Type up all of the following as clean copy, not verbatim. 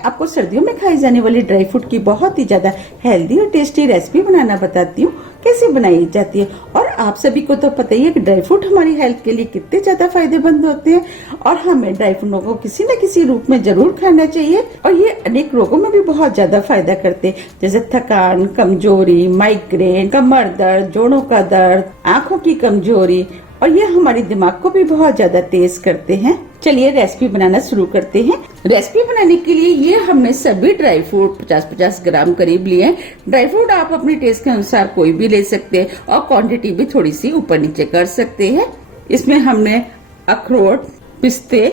आपको सर्दियों में खाई जाने वाली ड्राई फ्रूट की बहुत ही ज्यादा हेल्दी और टेस्टी रेसिपी बनाना बताती हूँ, कैसे बनाई जाती है। और आप सभी को तो पता ही है कि ड्राई फ्रूट हमारी हेल्थ के लिए कितने ज्यादा फायदेमंद होते हैं और हमें ड्राई फ्रूटों को किसी न किसी रूप में जरूर खाना चाहिए। और ये अनेक रोगों में भी बहुत ज्यादा फायदा करते हैं, जैसे थकान, कमजोरी, माइग्रेन, कमर दर्द, जोड़ों का दर्द, आँखों की कमजोरी, और ये हमारे दिमाग को भी बहुत ज्यादा तेज करते हैं। चलिए रेसिपी बनाना शुरू करते हैं। रेसिपी बनाने के लिए ये हमने सभी ड्राई फ्रूट 50-50 ग्राम करीब लिए हैं। ड्राई फ्रूट आप अपने टेस्ट के अनुसार कोई भी ले सकते हैं और क्वांटिटी भी थोड़ी सी ऊपर नीचे कर सकते हैं। इसमें हमने अखरोट, पिस्ते,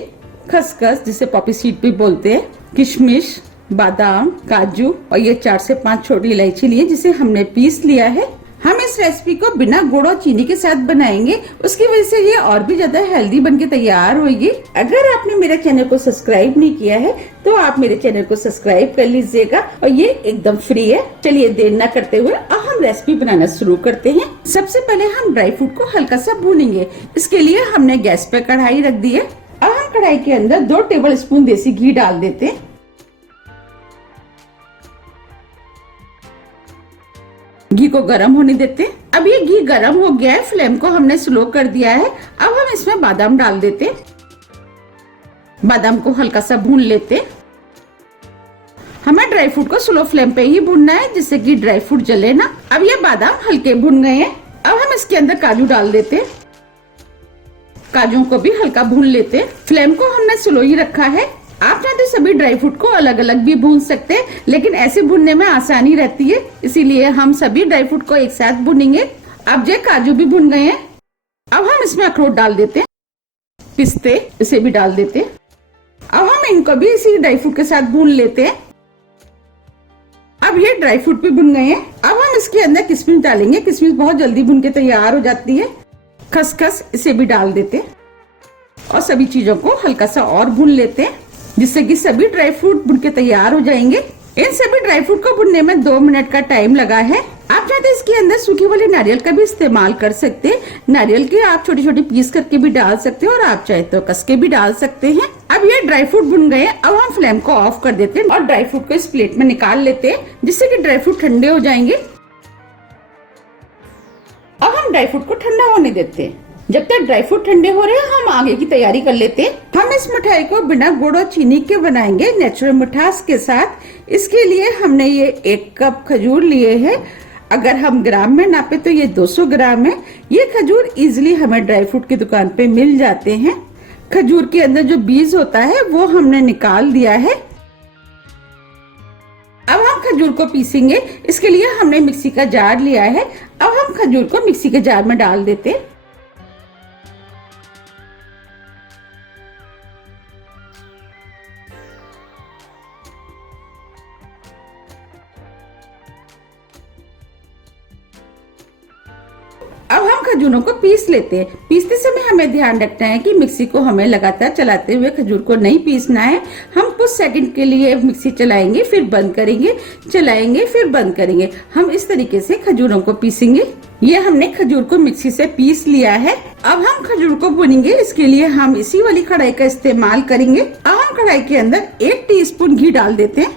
खसखस जिसे पॉपी सीड भी बोलते हैं, किशमिश, बादाम, काजू और ये 4 से 5 छोटी इलायची लिए जिसे हमने पीस लिया है। हम इस रेसिपी को बिना गुड़ और चीनी के साथ बनाएंगे, उसकी वजह से ये और भी ज्यादा हेल्दी बनके तैयार होगी। अगर आपने मेरे चैनल को सब्सक्राइब नहीं किया है तो आप मेरे चैनल को सब्सक्राइब कर लीजिएगा और ये एकदम फ्री है। चलिए देर न करते हुए अब हम रेसिपी बनाना शुरू करते हैं। सबसे पहले हम ड्राई फ्रूट को हल्का सा भूनेंगे। इसके लिए हमने गैस पे कढ़ाई रख दी है। अब हम कढ़ाई के अंदर 2 टेबल स्पून देसी घी डाल देते हैं। घी को गरम होने देते हैं। अब ये घी गरम हो गया है, फ्लेम को हमने स्लो कर दिया है। अब हम इसमें बादाम डाल देते हैं। बादाम को हल्का सा भून लेते हैं। हमें ड्राई फ्रूट को स्लो फ्लेम पे ही भूनना है जिससे कि ड्राई फ्रूट जले ना। अब ये बादाम हल्के भुन गए हैं। अब हम इसके अंदर काजू डाल देते हैं। काजू को भी हल्का भून लेते हैं। फ्लेम को हमने स्लो ही रखा है। आप चाहे तो सभी ड्राई फ्रूट को अलग अलग भी भून सकते हैं, लेकिन ऐसे भूनने में आसानी रहती है, इसीलिए हम सभी ड्राई फ्रूट को एक साथ भूनेंगे। अब ये काजू भी भुन गए हैं। अब हम इसमें अखरोट डाल देते हैं, पिस्ते इसे भी डाल देते हैं। अब हम इनको भी इसी ड्राई फ्रूट के साथ भून लेते हैं। अब ये ड्राई फ्रूट भी भुन गए हैं। अब हम इसके अंदर किशमिश डालेंगे। किशमिश बहुत जल्दी भुन के तैयार हो जाती है। खसखस इसे भी डाल देते हैं और सभी चीजों को हल्का सा और भून लेते हैं जिससे कि सभी ड्राई फ्रूट भुन के तैयार हो जाएंगे। इन सभी ड्राई फ्रूट को भुनने में 2 मिनट का टाइम लगा है। आप चाहते तो इसके अंदर सूखे वाले नारियल का भी इस्तेमाल कर सकते हैं। नारियल के आप छोटे छोटे पीस करके भी डाल सकते हैं और आप चाहे तो कस के भी डाल सकते हैं। अब ये ड्राई फ्रूट भुन गए। अब हम फ्लेम को ऑफ कर देते हैं और ड्राई फ्रूट को इस प्लेट में निकाल लेते हैं जिससे कि ड्राई फ्रूट ठंडे हो जाएंगे। अब हम ड्राई फ्रूट को ठंडा होने देते हैं। जब तक ड्राई फ्रूट ठंडे हो रहे हैं हम आगे की तैयारी कर लेते हैं। हम इस मिठाई को बिना गुड़ और चीनी के बनाएंगे, नेचुरल मिठास के साथ। इसके लिए हमने ये 1 कप खजूर लिए हैं। अगर हम ग्राम में नापे तो ये 200 ग्राम है। ये खजूर इजीली हमें ड्राई फ्रूट की दुकान पे मिल जाते हैं। खजूर के अंदर जो बीज होता है वो हमने निकाल दिया है। अब हम खजूर को पीसेंगे। इसके लिए हमने मिक्सी का जार लिया है। अब हम खजूर को मिक्सी के जार में डाल देते हैं। अब हम खजूरों को पीस लेते हैं। पीसते समय हमें ध्यान रखना है कि मिक्सी को हमें लगातार चलाते हुए खजूर को नहीं पीसना है। हम कुछ सेकंड के लिए मिक्सी चलाएंगे, फिर बंद करेंगे, चलाएंगे, फिर बंद करेंगे। हम इस तरीके से खजूरों को पीसेंगे। ये हमने खजूर को मिक्सी से पीस लिया है। अब हम खजूर को भूनेंगे। इसके लिए हम इसी वाली कढ़ाई का इस्तेमाल करेंगे। अब हम कढ़ाई के अंदर 1 टीस्पून घी डाल देते हैं।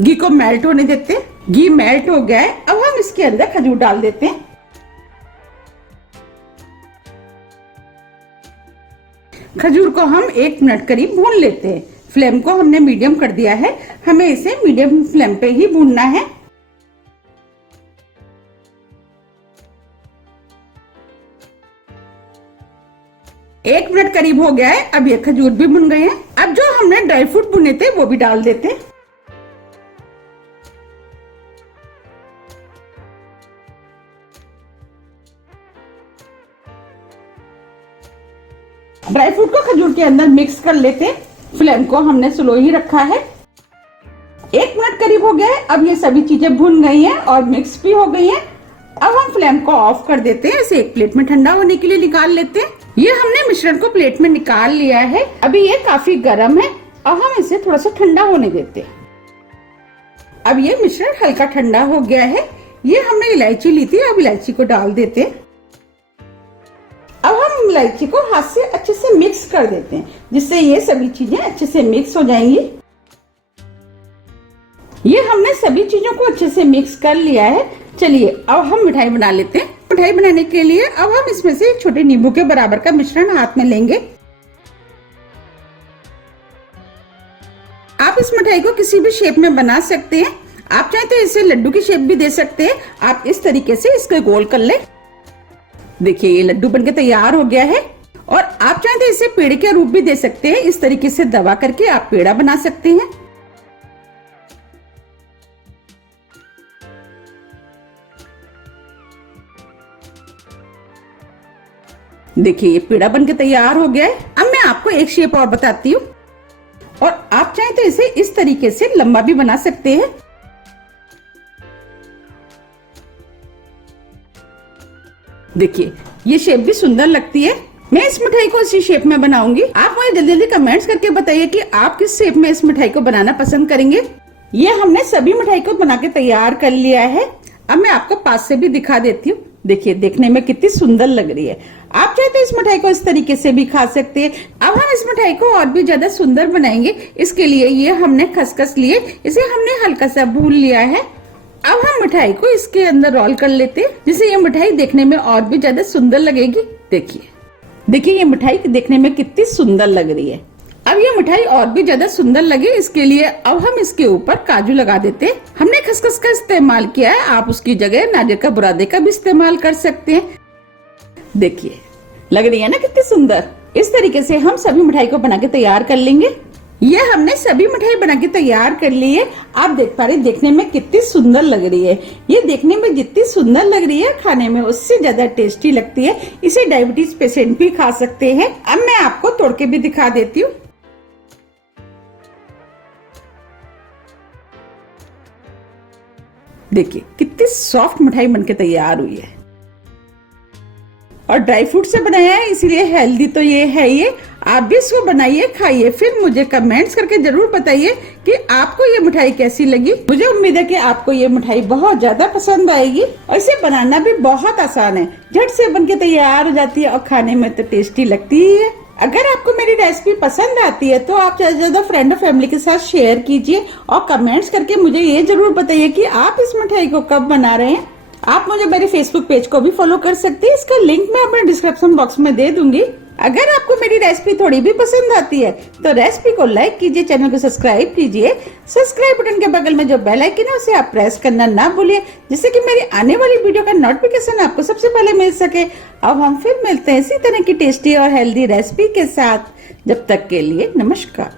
घी को मेल्ट होने देते हैं। घी मेल्ट हो गया है। अब हम इसके अंदर खजूर डाल देते हैं। खजूर को हम 1 मिनट करीब भून लेते हैं। फ्लेम को हमने मीडियम कर दिया है। हमें इसे मीडियम फ्लेम पे ही भूनना है। एक मिनट करीब हो गया है। अब ये खजूर भी भुन गए हैं। अब जो हमने ड्राई फ्रूट भुने थे वो भी डाल देते हैं। ड्राई फ्रूट को खजूर के अंदर मिक्स कर लेते हैं। फ्लेम को हमने स्लो ही रखा है। 1 मिनट करीब हो गया है। अब ये सभी चीजें भुन गई हैं और मिक्स भी हो गई हैं। अब हम फ्लेम को ऑफ कर देते हैं। इसे एक प्लेट में ठंडा होने के लिए निकाल लेते हैं। ये हमने मिश्रण को प्लेट में निकाल लिया है। अभी ये काफी गर्म है। अब हम इसे थोड़ा सा ठंडा होने देते हैं। अब ये मिश्रण हल्का ठंडा हो गया है। ये हमने इलायची ली थी। अब इलायची को डाल देते हैं। अब हम इलायची को हाथ से अच्छे से मिक्स कर देते हैं जिससे ये सभी चीजें अच्छे से मिक्स हो जाएंगी। ये हमने सभी चीजों को अच्छे से मिक्स कर लिया है। चलिए अब हम मिठाई बना लेते हैं। मिठाई बनाने के लिए अब हम इसमें से एक छोटे नींबू के बराबर का मिश्रण हाथ में लेंगे। आप इस मिठाई को किसी भी शेप में बना सकते हैं। आप चाहे तो इसे लड्डू की शेप भी दे सकते हैं। आप इस तरीके से इसको गोल कर ले। देखिए ये लड्डू बनके तैयार हो गया है। और आप चाहे तो इसे पेड़े का रूप भी दे सकते हैं। इस तरीके से दबा करके आप पेड़ा बना सकते हैं। देखिए ये पेड़ा बनके तैयार हो गया है। अब मैं आपको एक शेप और बताती हूँ। और आप चाहे तो इसे इस तरीके से लंबा भी बना सकते हैं। देखिए ये शेप भी सुंदर लगती है। मैं इस मिठाई को इसी शेप में बनाऊंगी। आप मुझे जल्दी जल्दी कमेंट्स करके बताइए कि आप किस शेप में इस मिठाई को बनाना पसंद करेंगे। ये हमने सभी मिठाई को बना के तैयार कर लिया है। अब मैं आपको पास से भी दिखा देती हूँ। देखिए देखने में कितनी सुंदर लग रही है। आप चाहे तो इस मिठाई को इस तरीके से भी खा सकते हैं। अब हम इस मिठाई को और भी ज्यादा सुंदर बनाएंगे। इसके लिए ये हमने खसखस लिए, इसे हमने हल्का सा भून लिया है। अब हम मिठाई को इसके अंदर रोल कर लेते हैं, जिससे ये मिठाई देखने में और भी ज्यादा सुंदर लगेगी। देखिए ये मिठाई देखने में कितनी सुंदर लग रही है। अब ये मिठाई और भी ज्यादा सुंदर लगे इसके लिए अब हम इसके ऊपर काजू लगा देते हैं। हमने खसखस का इस्तेमाल किया है। आप उसकी जगह नारियल का बुरादे का भी इस्तेमाल कर सकते हैं। देखिए लग रही है ना कितनी सुंदर। इस तरीके से हम सभी मिठाई को बना के तैयार कर लेंगे। ये हमने सभी मिठाई बना के तैयार कर ली है। आप देख पा रहे देखने में कितनी सुंदर लग रही है। ये देखने में जितनी सुंदर लग रही है खाने में उससे ज्यादा टेस्टी लगती है। इसे डायबिटीज पेशेंट भी खा सकते हैं। अब मैं आपको तोड़ के भी दिखा देती हूँ। देखिए कितनी सॉफ्ट मिठाई बनके तैयार हुई है। और ड्राई फ्रूट से बनाया है इसीलिए हेल्दी तो ये है। ये आप भी इसको बनाइए, खाइए, फिर मुझे कमेंट्स करके जरूर बताइए कि आपको ये मिठाई कैसी लगी। मुझे उम्मीद है कि आपको ये मिठाई बहुत ज्यादा पसंद आएगी। और इसे बनाना भी बहुत आसान है। झट से बनके तैयार हो जाती है और खाने में तो टेस्टी लगती ही है। अगर आपको मेरी रेसिपी पसंद आती है तो आप ज्यादा से ज्यादा फ्रेंड और फैमिली के साथ शेयर कीजिए और कमेंट्स करके मुझे ये जरूर बताइए कि आप इस मिठाई को कब बना रहे हैं। आप मुझे मेरे फेसबुक पेज को भी फॉलो कर सकते हैं। इसका लिंक मैं अपने डिस्क्रिप्शन बॉक्स में दे दूंगी। अगर आपको मेरी रेसिपी थोड़ी भी पसंद आती है तो रेसिपी को लाइक कीजिए, चैनल को सब्सक्राइब कीजिए। सब्सक्राइब बटन के बगल में जो बेल आइकन है उसे आप प्रेस करना ना भूलिए, जिससे कि मेरी आने वाली वीडियो का नोटिफिकेशन आपको सबसे पहले मिल सके। अब हम फिर मिलते हैं इसी तरह की टेस्टी और हेल्दी रेसिपी के साथ। जब तक के लिए नमस्कार।